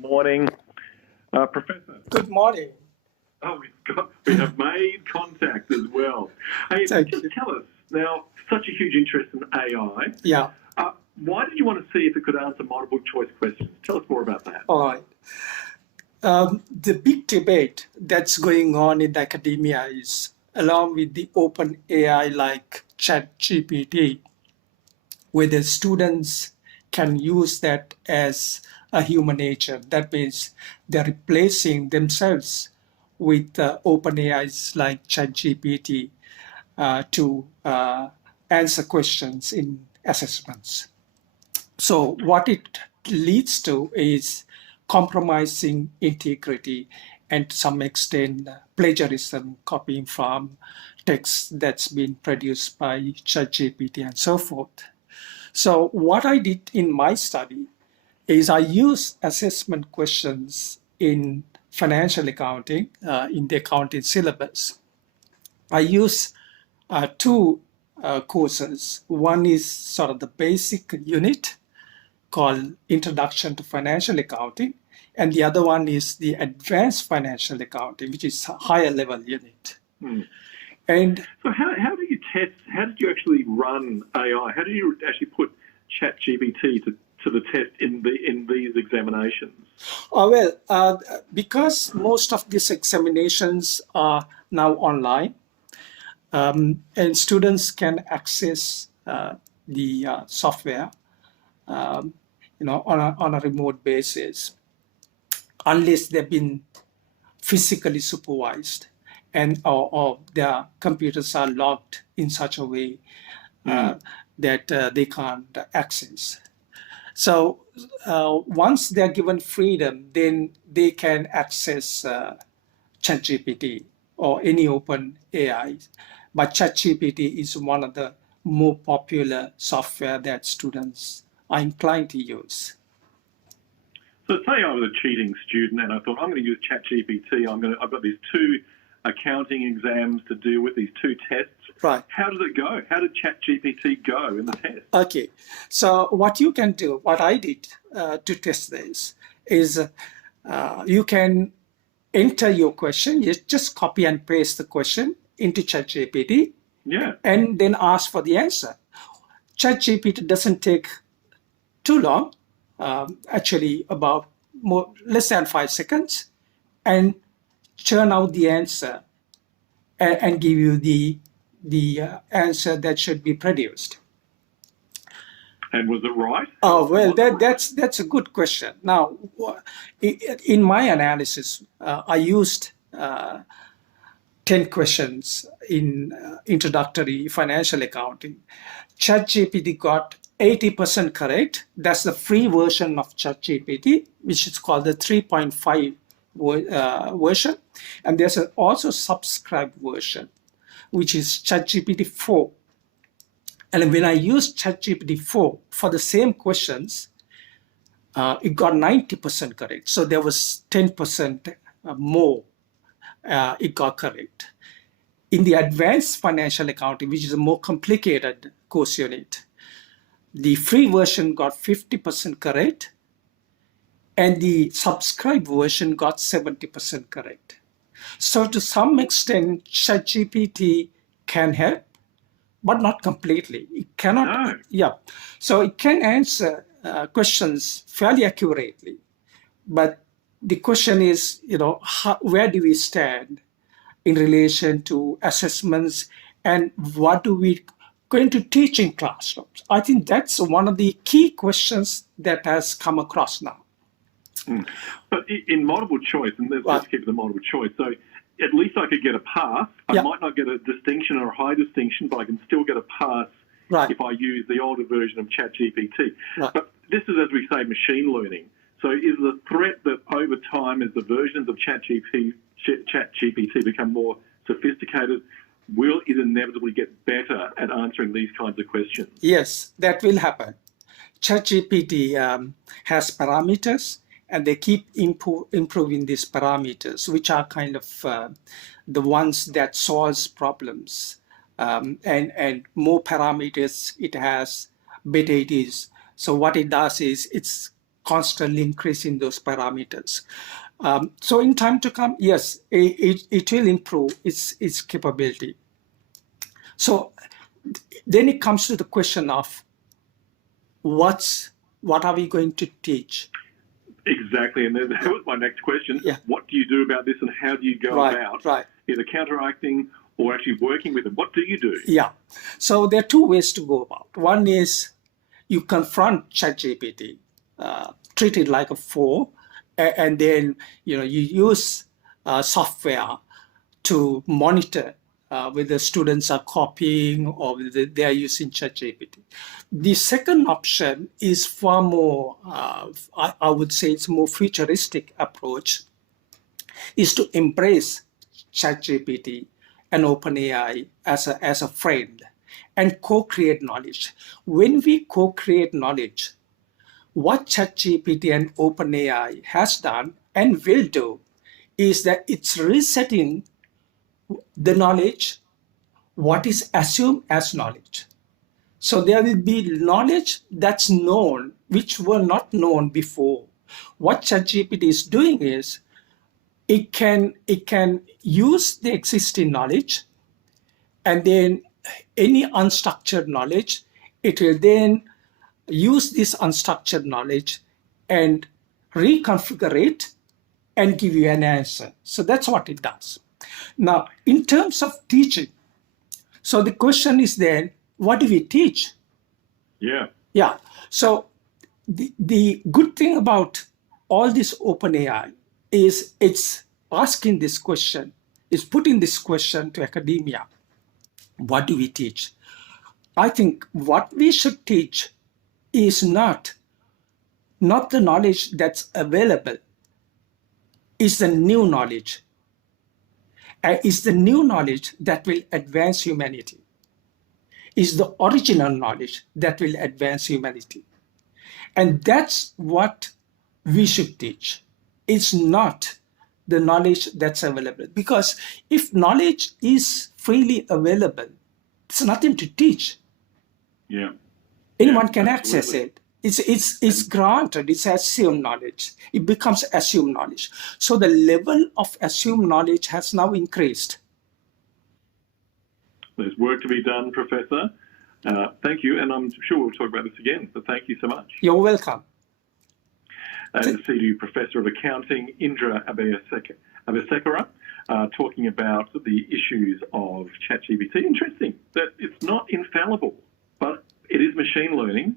morning. Professor. Good morning. Oh, we have made contact as well. Hey, Thank just you. tell us, now, such a huge interest in AI. Yeah. Why did you want to see if it could answer multiple choice questions? Tell us more about that. All right. The big debate that's going on in academia is, along with the open AI like ChatGPT, whether students can use that as a human agent. That means they're replacing themselves with open AIs like ChatGPT to answer questions in assessments. So what it leads to is compromising integrity and to some extent plagiarism, copying from text that's been produced by ChatGPT and so forth. So what I did in my study is I used assessment questions in financial accounting, in the accounting syllabus. I use two courses. One is sort of the basic unit called Introduction to Financial Accounting, and the other one is the Advanced Financial Accounting, which is a higher level unit. And so how do you test, how did you actually run AI? How did you actually put ChatGPT to the test in these examinations? Because most of these examinations are now online, and students can access the software on a remote basis, unless they've been physically supervised and or their computers are locked in such a way that they can't access. So once they're given freedom, then they can access ChatGPT or any open AI. But ChatGPT is one of the more popular software that students are inclined to use. So say I was a cheating student and I thought, I'm going to use ChatGPT. I've got these two accounting exams to deal with, these two tests. Right. How did it go? How did ChatGPT go in the test? Okay. So what you can do, what I did to test this is you can enter your question. You just copy and paste the question into ChatGPT. Yeah. And then ask for the answer. ChatGPT doesn't take too long, actually about less than 5 seconds, and churn out the answer and give you the answer that should be produced. And was it right? Oh, well, that's a good question. Now, in my analysis, I used 10 questions in introductory financial accounting. ChatGPT got 80% correct. That's the free version of ChatGPT, which is called the 3.5 version. And there's also subscribed version, which is ChatGPT 4. And when I used ChatGPT 4 for the same questions, it got 90% correct. So there was 10% more it got correct. In the advanced financial accounting, which is a more complicated course unit, the free version got 50% correct, and the subscribed version got 70% correct. So to some extent, ChatGPT can help, but not completely. It cannot. No. Yeah. So it can answer questions fairly accurately, but the question is, where do we stand in relation to assessments and what do we going to teach in classrooms? I think that's one of the key questions that has come across now. But in multiple choice, and let's keep the multiple choice, so at least I could get a pass. I might not get a distinction or a high distinction, but I can still get a pass if I use the older version of ChatGPT. But this is, as we say, machine learning. So is the threat that over time, as the versions of ChatGPT become more sophisticated, will it inevitably get better at answering these kinds of questions? Yes, that will happen. ChatGPT has parameters, and they keep improving these parameters, which are kind of the ones that solves problems. And more parameters it has, better it is. So what it does is it's constantly increasing those parameters. So in time to come, yes, it will improve its capability. So then it comes to the question of what are we going to teach? Exactly, and that was my next question. Yeah. What do you do about this, and how do you go about either counteracting or actually working with it? What do you do? Yeah, so there are two ways to go about. One is you confront ChatGPT, treat it like a foe, and then you use software to monitor whether students are copying or whether they are using ChatGPT. The second option is far more, I would say it's a more futuristic approach, is to embrace ChatGPT and OpenAI as a friend and co-create knowledge. When we co-create knowledge, what ChatGPT and OpenAI has done and will do is that it's resetting the knowledge, what is assumed as knowledge. So there will be knowledge that's known, which were not known before. What ChatGPT is doing is it can use the existing knowledge, and then any unstructured knowledge, it will then use this unstructured knowledge and reconfigure it and give you an answer. So that's what it does. Now, in terms of teaching, so the question is then, what do we teach? Yeah. So the good thing about all this OpenAI is it's asking this question, is putting this question to academia. What do we teach? I think what we should teach is not the knowledge that's available, is the new knowledge. Is the new knowledge that will advance humanity. Is the original knowledge that will advance humanity. And that's what we should teach. It's not the knowledge that's available. Because if knowledge is freely available, there's nothing to teach. Yeah. Anyone can access it. It's granted, it's assumed knowledge. It becomes assumed knowledge. So the level of assumed knowledge has now increased. There's work to be done, Professor. Thank you, and I'm sure we'll talk about this again, but thank you so much. You're welcome. The CDU Professor of Accounting, Indra Abesekera, talking about the issues of ChatGPT. Interesting that it's not infallible, but it is machine learning,